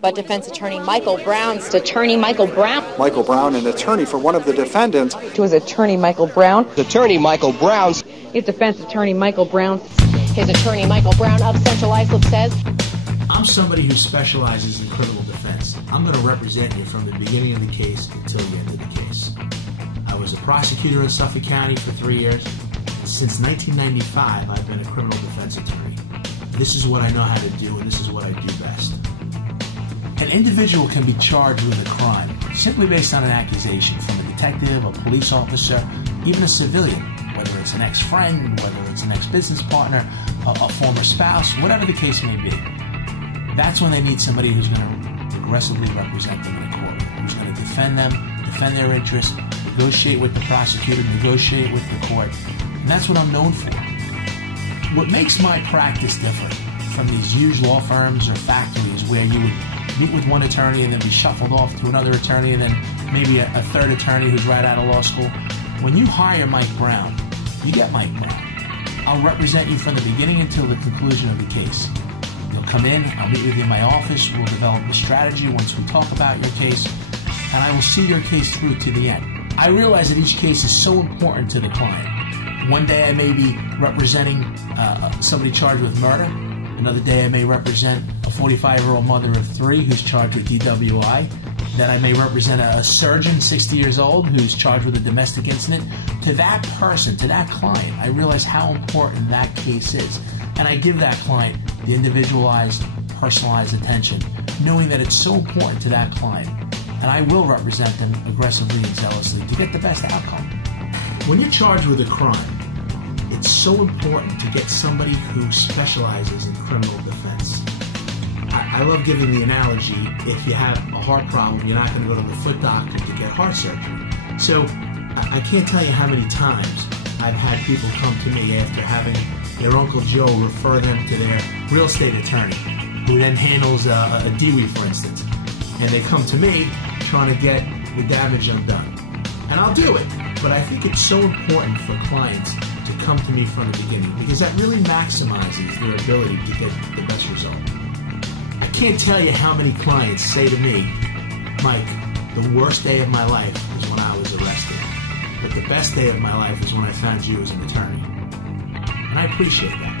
but defense attorney Michael Brown's attorney Michael Brown. Michael Brown, an attorney for one of the defendants. To his attorney Michael Brown. Attorney Michael Brown. His defense attorney Michael Brown. His attorney Michael Brown of Central Islip says, I'm somebody who specializes in criminal defense. I'm going to represent you from the beginning of the case until the end of the case. I was a prosecutor in Suffolk County for 3 years. Since 1995, I've been a criminal defense attorney. This is what I know how to do, and this is what I do best. An individual can be charged with a crime simply based on an accusation from a detective, a police officer, even a civilian, whether it's an ex-friend, whether it's an ex-business partner, a former spouse, whatever the case may be. That's when they need somebody who's going to aggressively represent them in a court, who's going to defend them, defend their interests, negotiate with the prosecutor, negotiate with the court. And that's what I'm known for. What makes my practice different from these huge law firms or factories where you would meet with one attorney and then be shuffled off to another attorney and then maybe a third attorney who's right out of law school, when you hire Mike Brown, you get Mike Brown. I'll represent you from the beginning until the conclusion of the case. You'll come in, I'll meet with you in my office, we'll develop a strategy once we talk about your case, and I will see your case through to the end. I realize that each case is so important to the client. One day I may be representing somebody charged with murder. Another day I may represent a 45-year-old mother of 3 who's charged with DWI. Then I may represent a surgeon, 60 years old, who's charged with a domestic incident. To that person, to that client, I realize how important that case is. And I give that client the individualized, personalized attention, knowing that it's so important to that client. And I will represent them aggressively and zealously to get the best outcome. When you're charged with a crime, it's so important to get somebody who specializes in criminal defense. I love giving the analogy, if you have a heart problem, you're not going to go to the foot doctor to get heart surgery. So I can't tell you how many times I've had people come to me after having their Uncle Joe refer them to their real estate attorney, who then handles a DWI, for instance. And they come to me trying to get the damage undone. And I'll do it. But I think it's so important for clients to come to me from the beginning because that really maximizes their ability to get the best result. I can't tell you how many clients say to me, Mike, the worst day of my life is when I was arrested, but the best day of my life is when I found you as an attorney. And I appreciate that.